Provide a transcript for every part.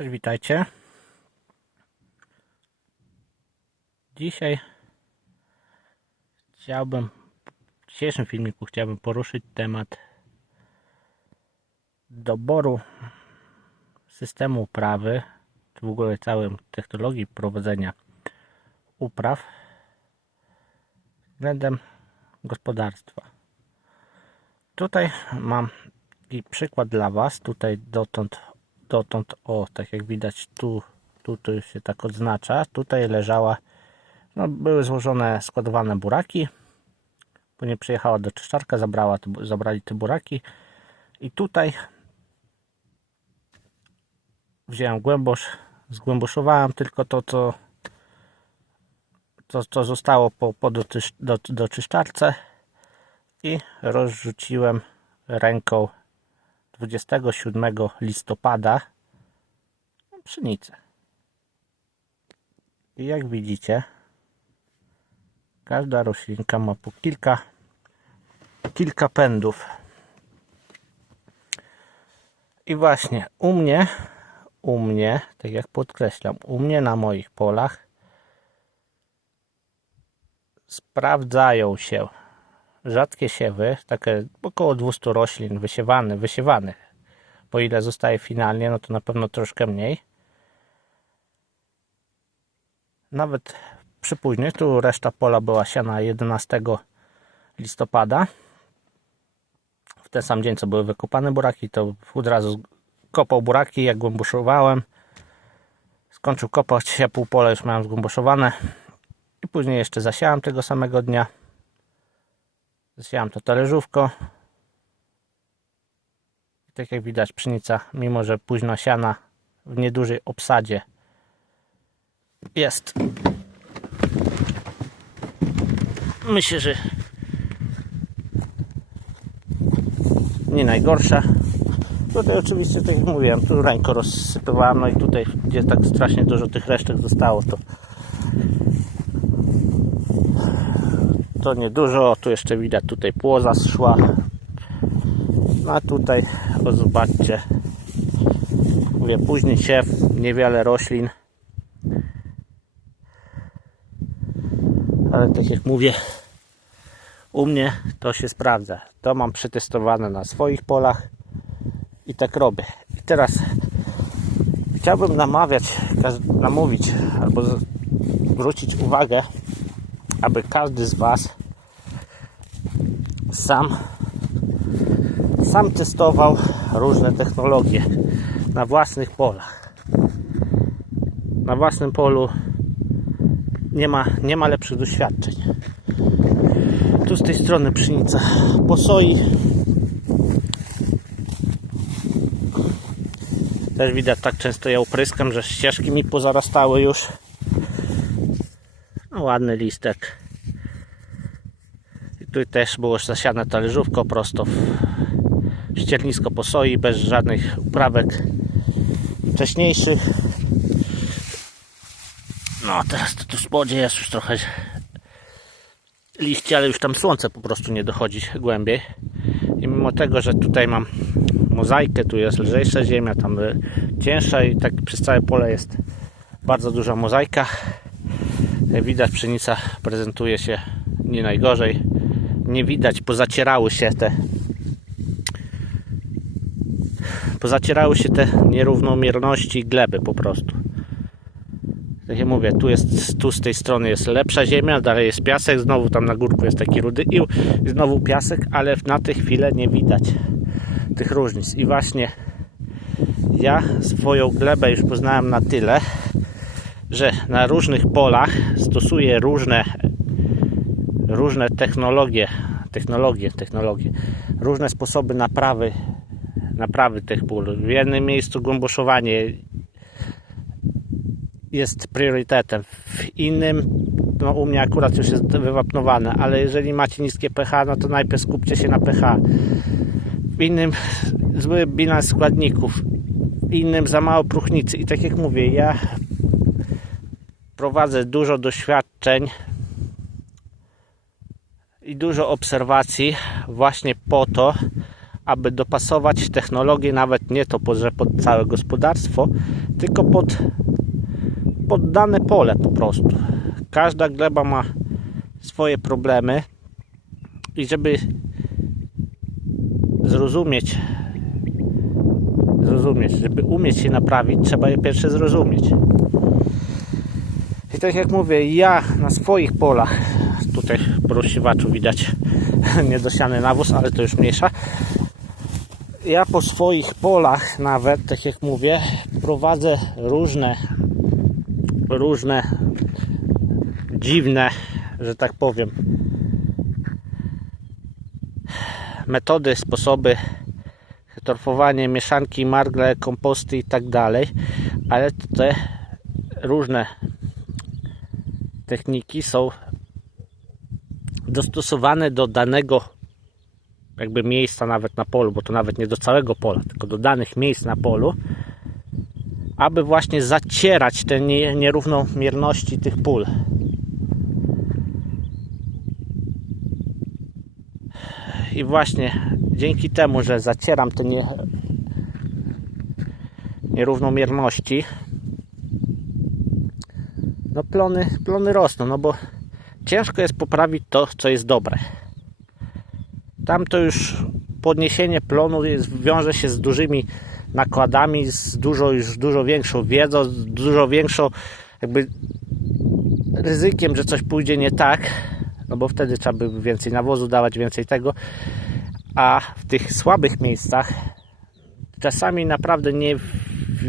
Cześć, witajcie. Dzisiaj chciałbym, w dzisiejszym filmiku chciałbym poruszyć temat doboru systemu uprawy, czy w ogóle całej technologii prowadzenia upraw względem gospodarstwa. Tutaj mam i przykład dla Was. Tutaj dotąd, dotąd, o, tak jak widać, tu, tu już się tak odznacza. Tutaj leżała, no, były złożone, składowane buraki. Później przyjechała do czyszczarka, zabrała, zabrali te buraki. I tutaj wziąłem głębosz, zgłęboszowałem tylko to, co, to, co zostało po, po do, tysz- do, i rozrzuciłem ręką 27 listopada pszenicę. I jak widzicie, każda roślinka ma po kilka, kilka pędów. I właśnie u mnie, u mnie, tak jak podkreślam, u mnie na moich polach sprawdzają się rzadkie siewy, takie około 200 roślin wysiewanych, wysiewanych. Bo ile zostaje finalnie, no to na pewno troszkę mniej. Nawet przy tu reszta pola była siana 11 listopada. W ten sam dzień, co były wykopane buraki, to od razu kopał buraki, jak głęboszowałem. Skończył kopać, ja pół pola już miałem zgłęboszowane. I później jeszcze zasiałem tego samego dnia. Zasiałem to talerzówko. I tak jak widać pszenica, mimo że późno siana w niedużej obsadzie jest. Myślę, że nie najgorsza. Tutaj oczywiście, tak jak mówiłem, tu ręko rozsypywałem, no i tutaj, gdzie tak strasznie dużo tych resztek zostało, to to niedużo, tu jeszcze widać tutaj płoza zszła no a tutaj o zobaczcie. Mówię późny siew, niewiele roślin. Ale tak jak mówię u mnie to się sprawdza. To mam przetestowane na swoich polach i tak robię. I teraz chciałbym namawiać namówić albo zwrócić uwagę aby każdy z Was sam, sam testował różne technologie na własnych polach. Na własnym polu nie ma, nie ma lepszych doświadczeń. Tu z tej strony pszenica po soi. Też widać tak często ja opryskam, że ścieżki mi pozarastały już. Ładny listek. I tu też było zasiane talerzówko prosto w ściernisko po soi, bez żadnych uprawek wcześniejszych. No teraz to tu spodzie jest już trochę liście, ale już tam słońce po prostu nie dochodzi głębiej. I mimo tego, że tutaj mam mozaikę, tu jest lżejsza ziemia, tam y, cięższa i tak przez całe pole jest bardzo duża mozaika. Jak widać pszenica prezentuje się nie najgorzej. Nie widać, pozacierały się te pozacierały się te nierównomierności gleby po prostu. Tak jak mówię, tu jest tu z tej strony jest lepsza ziemia, dalej jest piasek, znowu tam na górku jest taki rudy ił, i znowu piasek, ale na tę chwilę nie widać tych różnic. I właśnie ja swoją glebę już poznałem na tyle, że na różnych polach stosuję różne różne technologie, technologie, technologie, różne sposoby naprawy naprawy tych pól. W jednym miejscu głęboszowanie jest priorytetem, w innym no u mnie akurat już jest wywapnowane, ale jeżeli macie niskie pH, no to najpierw skupcie się na pH. W innym zły bilans składników, w innym za mało próchnicy i tak jak mówię, ja prowadzę dużo doświadczeń i dużo obserwacji właśnie po to, aby dopasować technologię, nawet nie to, że pod całe gospodarstwo, tylko pod, pod dane pole po prostu. Każda gleba ma swoje problemy i żeby zrozumieć, zrozumieć, żeby umieć się naprawić, trzeba je pierwsze zrozumieć. I tak jak mówię, ja na swoich polach, tutaj po rozsiewaczu widać niedosiany nawóz, ale to już mniejsza. Ja po swoich polach nawet, tak jak mówię, prowadzę różne różne dziwne, że tak powiem, metody, sposoby torfowanie, mieszanki, margle, komposty i tak dalej, ale te różne techniki są dostosowane do danego jakby miejsca nawet na polu, bo to nawet nie do całego pola, tylko do danych miejsc na polu, aby właśnie zacierać te nie- nierównomierności tych pól. I właśnie dzięki temu, że zacieram te nie, nierównomierności, no plony, plony rosną, no bo ciężko jest poprawić to, co jest dobre. Tam to już podniesienie plonu jest, wiąże się z dużymi nakładami, z dużo, już dużo większą wiedzą, z dużo większą jakby ryzykiem, że coś pójdzie nie tak, no bo wtedy trzeba by więcej nawozu dawać, więcej tego, a w tych słabych miejscach czasami naprawdę nie w,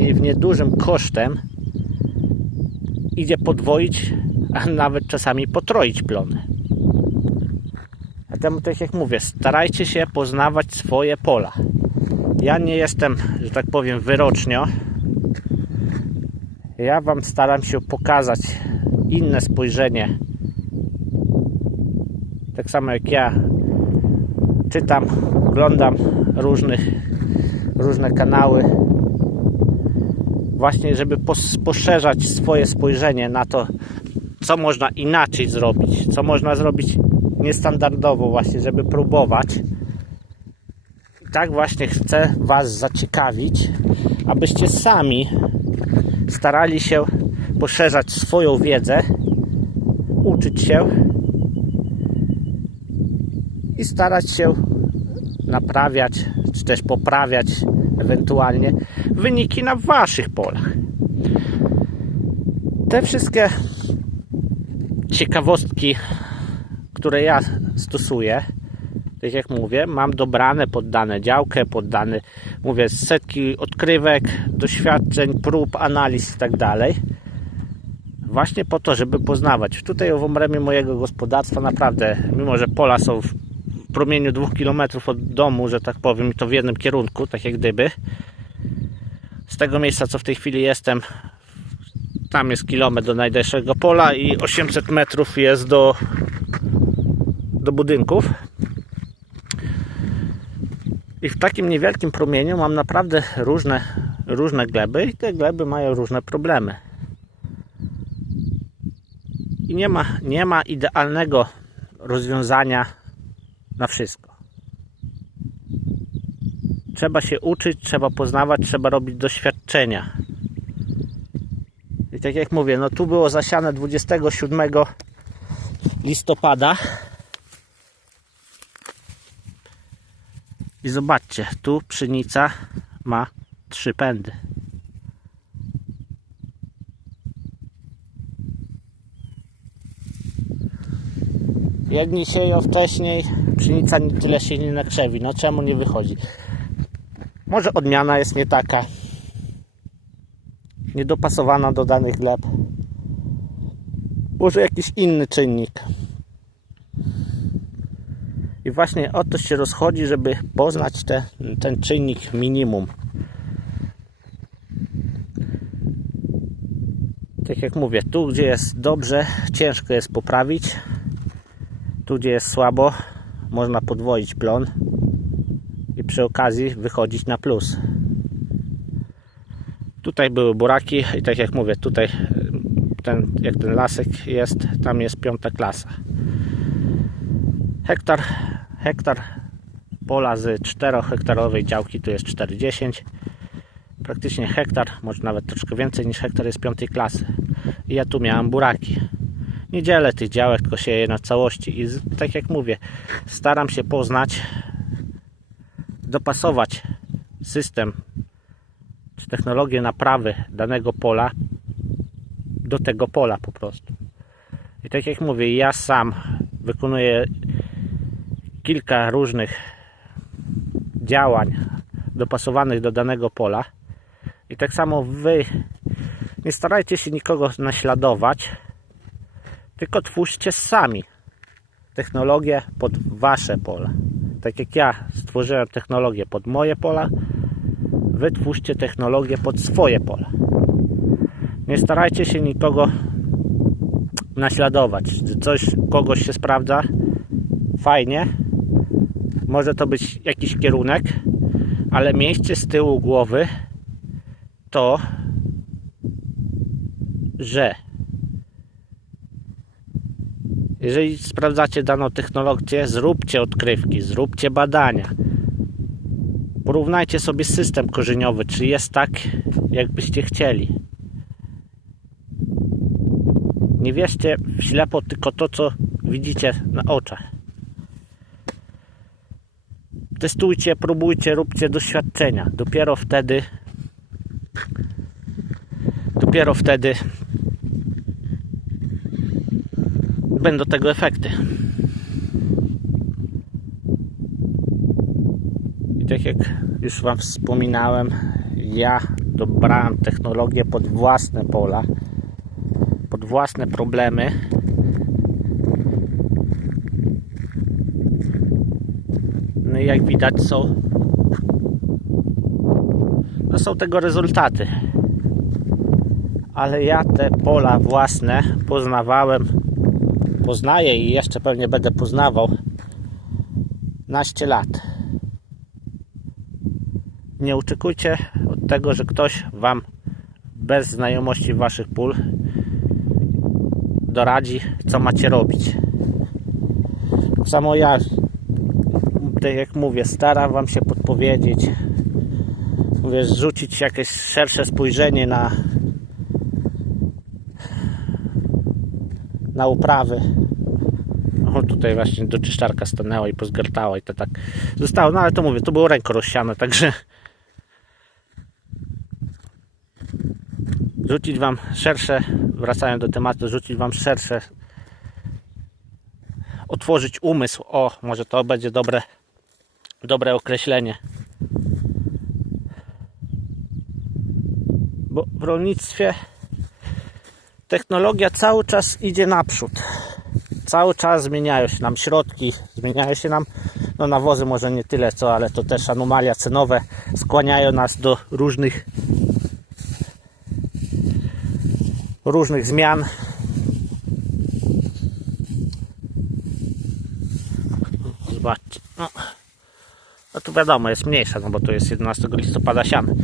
nie, w niedużym kosztem idzie podwoić, a nawet czasami potroić plony. Dlatego tak jak mówię, starajcie się poznawać swoje pola. Ja nie jestem, że tak powiem, wyrocznią. Ja Wam staram się pokazać inne spojrzenie. Tak samo jak ja czytam, oglądam różnych, różne kanały. Właśnie, żeby pos- poszerzać swoje spojrzenie na to, co można inaczej zrobić, co można zrobić niestandardowo, właśnie, żeby próbować. I tak właśnie chcę Was zaciekawić, abyście sami starali się poszerzać swoją wiedzę, uczyć się i starać się naprawiać, czy też poprawiać ewentualnie wyniki na Waszych polach. Te wszystkie ciekawostki, które ja stosuję, tak jak mówię, mam dobrane, poddane działkę, poddane, mówię, setki odkrywek, doświadczeń, prób, analiz i tak dalej. Właśnie po to, żeby poznawać. Tutaj w obrębie mojego gospodarstwa naprawdę, mimo że pola są promieniu dwóch kilometrów od domu, że tak powiem, to w jednym kierunku, tak jak gdyby. Z tego miejsca, co w tej chwili jestem, tam jest kilometr do najdalszego pola i 800 metrów jest do, do budynków. I w takim niewielkim promieniu mam naprawdę różne, różne gleby i te gleby mają różne problemy. I nie ma, nie ma idealnego rozwiązania na wszystko. Trzeba się uczyć, trzeba poznawać, trzeba robić doświadczenia. I tak jak mówię, no tu było zasiane 27 listopada. I zobaczcie, tu pszenica ma trzy pędy. Jedni sieją wcześniej, pszenica tyle się nie nakrzewi. No czemu nie wychodzi? Może odmiana jest nie taka. Niedopasowana do danych gleb. Może jakiś inny czynnik. I właśnie o to się rozchodzi, żeby poznać te, ten czynnik minimum. Tak jak mówię, tu gdzie jest dobrze, ciężko jest poprawić. Tu gdzie jest słabo, można podwoić plon i przy okazji wychodzić na plus. Tutaj były buraki i tak jak mówię, tutaj ten, jak ten lasek jest, tam jest piąta klasa. Hektar, hektar pola z 4 hektarowej działki tu jest 40. praktycznie hektar, może nawet troszkę więcej niż hektar jest piątej klasy. I ja tu miałem buraki. Nie dzielę tych działek, tylko sieję na całości. I tak jak mówię, staram się poznać, dopasować system czy technologię naprawy danego pola do tego pola po prostu. I tak jak mówię, ja sam wykonuję kilka różnych działań dopasowanych do danego pola. I tak samo wy nie starajcie się nikogo naśladować, tylko twórzcie sami technologię pod wasze pola. Tak jak ja stworzyłem technologię pod moje pola, wy twórzcie technologię pod swoje pola. Nie starajcie się nikogo naśladować. Coś kogoś się sprawdza, fajnie. Może to być jakiś kierunek, ale miejcie z tyłu głowy to, że jeżeli sprawdzacie daną technologię, zróbcie odkrywki, zróbcie badania. Porównajcie sobie system korzeniowy, czy jest tak, jakbyście chcieli. Nie wierzcie w ślepo tylko to, co widzicie na oczach. Testujcie, próbujcie, róbcie doświadczenia. Dopiero wtedy dopiero wtedy będą tego efekty. I tak jak już Wam wspominałem, ja dobrałem technologię pod własne pola, pod własne problemy. No i jak widać są no są tego rezultaty. Ale ja te pola własne poznawałem, poznaję i jeszcze pewnie będę poznawał naście lat. Nie oczekujcie od tego, że ktoś Wam bez znajomości Waszych pól doradzi, co macie robić. Samo ja, tak jak mówię, staram Wam się podpowiedzieć, mówię, zrzucić jakieś szersze spojrzenie na na uprawy. O, tutaj właśnie do czyszczarka stanęła i pozgartała i to tak zostało. No ale to mówię, to było ręko rozsiane, także rzucić Wam szersze, wracając do tematu, rzucić Wam szersze, otworzyć umysł. O, może to będzie dobre, dobre określenie. Bo w rolnictwie technologia cały czas idzie naprzód. Cały czas zmieniają się nam środki, zmieniają się nam, no nawozy może nie tyle co, ale to też anomalia cenowe skłaniają nas do różnych różnych zmian. Zobaczcie. No, no tu wiadomo, jest mniejsza, no bo to jest 11 listopada siany.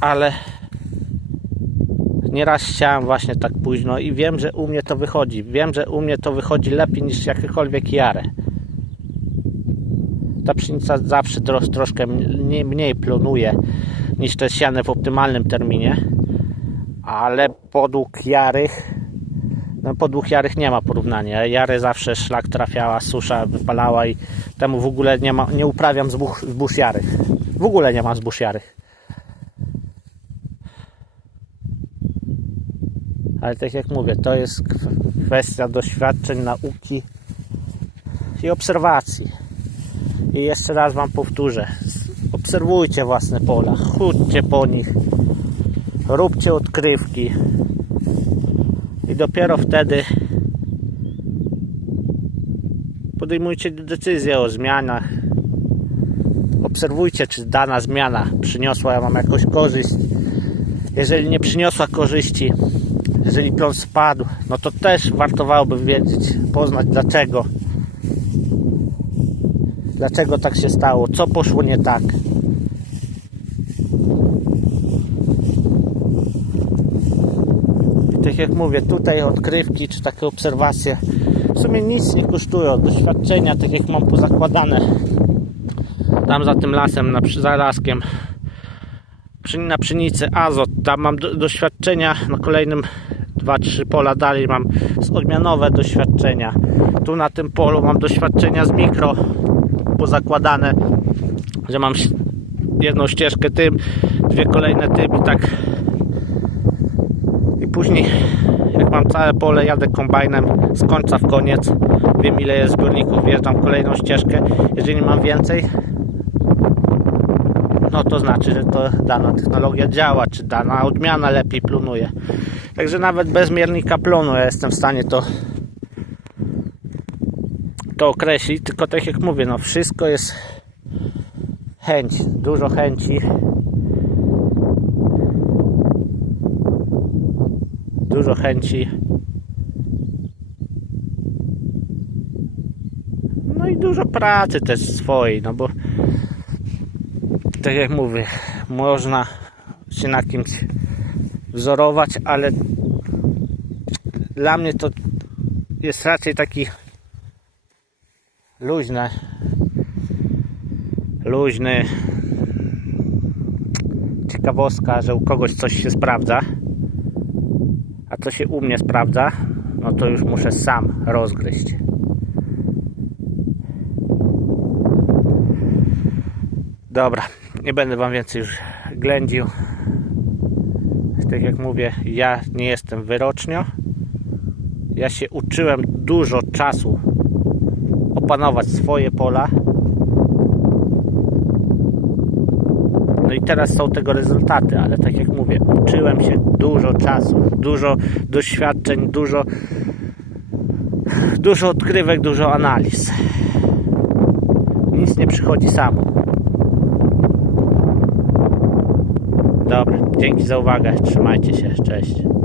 Ale nieraz chciałem właśnie tak późno i wiem, że u mnie to wychodzi. Wiem, że u mnie to wychodzi lepiej niż jakiekolwiek jarę. Ta pszenica zawsze tro, troszkę mniej, mniej plonuje niż te siane w optymalnym terminie, ale podług jarych no podług jarych nie ma porównania. Jary zawsze szlak trafiała, susza wypalała i temu w ogóle nie, ma, nie uprawiam zbóż, zbóż jarych. W ogóle nie ma zbóż jarych. Ale tak jak mówię, to jest kwestia doświadczeń, nauki i obserwacji. I jeszcze raz Wam powtórzę. Obserwujcie własne pola, chódźcie po nich, róbcie odkrywki. I dopiero wtedy podejmujcie decyzję o zmianach. Obserwujcie, czy dana zmiana przyniosła Wam jakąś korzyść. Jeżeli nie przyniosła korzyści, jeżeli plon spadł, no to też wartowałoby wiedzieć, poznać dlaczego. Dlaczego tak się stało, co poszło nie tak. I tak jak mówię, tutaj odkrywki czy takie obserwacje w sumie nic nie kosztują. Doświadczenia, tak jak mam pozakładane Tam za tym lasem, za laskiem, na pszenicy azot. Tam mam do, doświadczenia na kolejnym 2-3 pola dalej mam odmianowe doświadczenia. Tu na tym polu mam doświadczenia z mikro pozakładane, że mam jedną ścieżkę tym, dwie kolejne tym i tak i później jak mam całe pole jadę kombajnem z końca w koniec wiem ile jest zbiorników wjeżdżam kolejną ścieżkę jeżeli mam więcej no to znaczy, że to dana technologia działa, czy dana odmiana lepiej plonuje. Także nawet bez miernika plonu ja jestem w stanie to to określić, tylko tak jak mówię, no wszystko jest chęć, dużo chęci. Dużo chęci. No i dużo pracy też swojej, no bo tak jak mówię, można się na kimś wzorować, ale dla mnie to jest raczej taki luźny, luźny ciekawostka, że u kogoś coś się sprawdza, a co się u mnie sprawdza, no to już muszę sam rozgryźć. Dobra, nie będę Wam więcej już ględził. Tak jak mówię, ja nie jestem wyrocznią. Ja się uczyłem dużo czasu opanować swoje pola. No i teraz są tego rezultaty, ale tak jak mówię, uczyłem się dużo czasu, dużo doświadczeń, dużo, dużo odkrywek, dużo analiz. Nic nie przychodzi samo. Dobra, dzięki za uwagę. Trzymajcie się. Cześć.